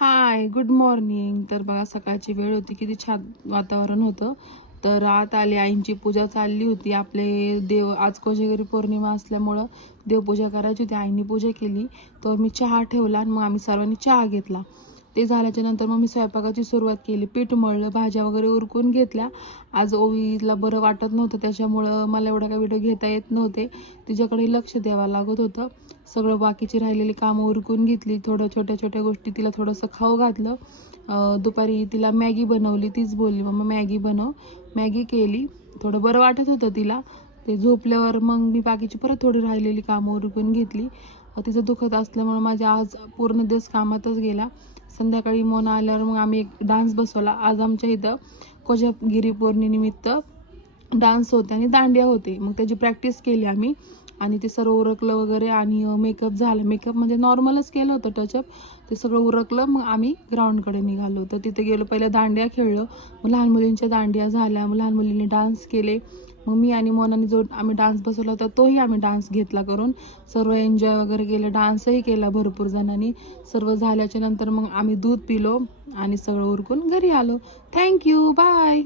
हाय, good morning. तर बघा सकाळची वेळ होती, किती छान वातावरण होतं. तर आत आली, आईंची पूजा चालली होती. आपले देव आज कोजागिरी पौर्णिमा असल्यामुळं देवपूजा करायची होती. आईंनी पूजा केली. तर मी चहा ठेवला आणि मग आम्ही सर्वांनी चहा घेतला. ते झाल्याच्या नंतर मग मी स्वयंपाकाची सुरुवात केली. पीठ मळलं, भाज्या वगैरे उरकून घेतल्या. आज ओवीला बरं वाटत नव्हतं, त्याच्यामुळं मला एवढा काही व्हिडिओ घेता येत नव्हते. तिच्याकडे लक्ष द्यावं लागत होतं. सगळं बाकीची राहिलेली कामं उरकून घेतली. थोड्या छोट्या छोट्या गोष्टी, तिला थोडंसं खाऊ घातलं. दुपारी तिला मॅगी बनवली. तीच बोलली, मम्मा मॅगी बनव. मॅगी केली. थोडं बरं वाटत होतं तिला. ते झोपल्यावर मग मी बाकीची परत थोडी राहिलेली कामं उरकून घेतली. तिचं दुखत असल्यामुळे माझ्या आज पूर्ण दिवस कामातच गेला. संध्याकाळी मोना आल्यावर मग आम्ही एक डान्स बसवला. आज आमच्या इथं कोजागिरी पौर्णिमेनिमित्त डान्स होते आणि दांडिया होते. मग त्याची प्रॅक्टिस केली आम्ही आणि ते सर्व उरकलं वगैरे आणि मेकअप झालं. मेकअप म्हणजे नॉर्मलच केलं होतं, टचअप. ते सगळं उरकलं. मग आम्ही ग्राउंडकडे निघालो. तर तिथे गेलो, पहिल्या दांडिया खेळलो. मग लहान मुलींच्या दांडिया झाल्या. मग लहान मुलींनी डान्स केले. मग मी आणि मोनाने जो आम्ही डान्स बसवला होता तोही आम्ही डान्स घेतला करून. सर्व एन्जॉय वगैरे केलं. डान्सही केला भरपूर जणांनी. सर्व झाल्याच्या नंतर मग आम्ही दूध पिलो आणि सगळं उरकून घरी आलो. Thank you, bye.